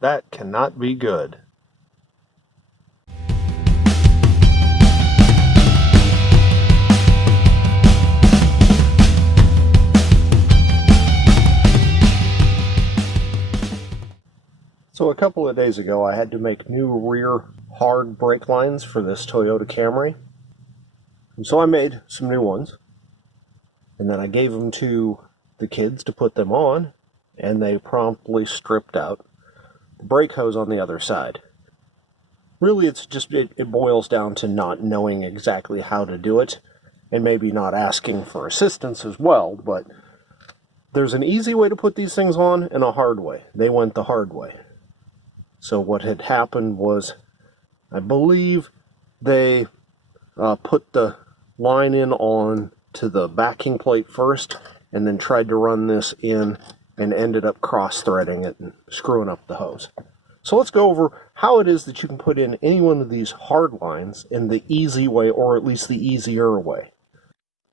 That cannot be good. So a couple of days ago, I had to make new rear hard brake lines for this Toyota Camry. And so I made some new ones. And then I gave them to the kids to put them on, and they promptly stripped out the brake hose on the other side. Really, it boils down to not knowing exactly how to do it, and maybe not asking for assistance as well, but there's an easy way to put these things on and a hard way. They went the hard way. So what had happened was, I believe they put the line in on to the backing plate first, and then tried to run this in and ended up cross-threading it and screwing up the hose. So let's go over how it is that you can put in any one of these hard lines in the easy way, or at least the easier way.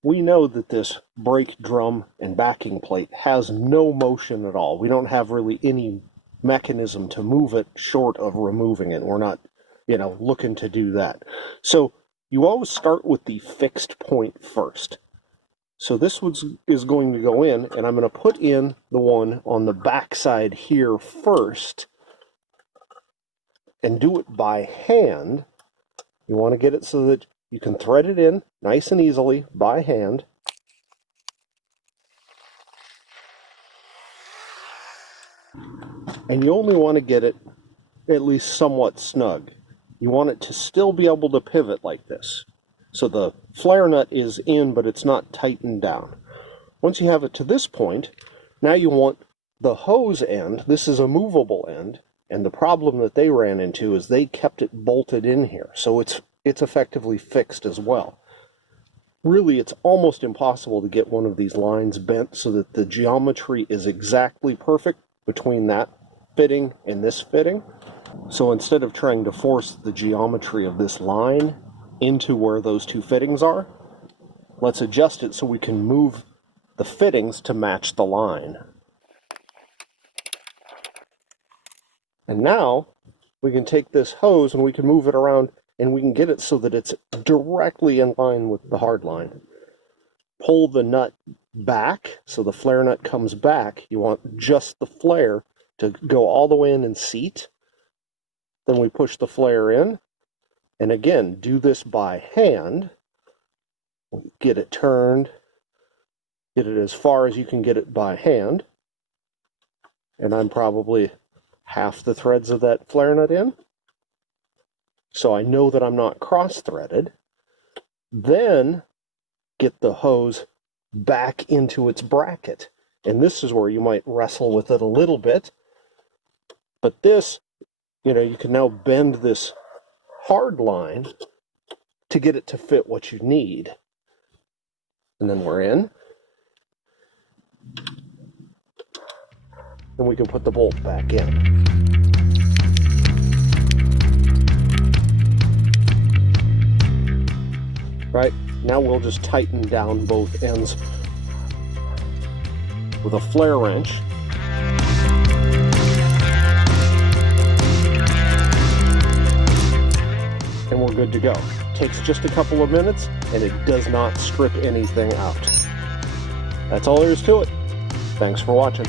We know that this brake drum and backing plate has no motion at all. We don't have really any mechanism to move it short of removing it. We're not, looking to do that. So you always start with the fixed point first. So this is going to go in, and I'm going to put in the one on the back side here first and do it by hand. You want to get it so that you can thread it in nice and easily by hand. And you only want to get it at least somewhat snug. You want it to still be able to pivot like this. So the flare nut is in, but it's not tightened down. Once you have it to this point, now you want the hose end. This is a movable end, and the problem that they ran into is they kept it bolted in here. So it's effectively fixed as well. Really, it's almost impossible to get one of these lines bent so that the geometry is exactly perfect between that fitting and this fitting. So instead of trying to force the geometry of this line into where those two fittings are, let's adjust it so we can move the fittings to match the line. And now we can take this hose and we can move it around, and we can get it so that it's directly in line with the hard line. Pull the nut back so the flare nut comes back. You want just the flare to go all the way in and seat. Then we push the flare in, and again, do this by hand. Get it turned, get it as far as you can get it by hand. And I'm probably half the threads of that flare nut in, so I know that I'm not cross-threaded. Then get the hose back into its bracket. And this is where you might wrestle with it a little bit. But this, you can now bend this hard line to get it to fit what you need. And then we're in. And we can put the bolt back in. Right, now we'll just tighten down both ends with a flare wrench. And we're good to go. Takes just a couple of minutes, and it does not strip anything out. That's all there is to it. Thanks for watching.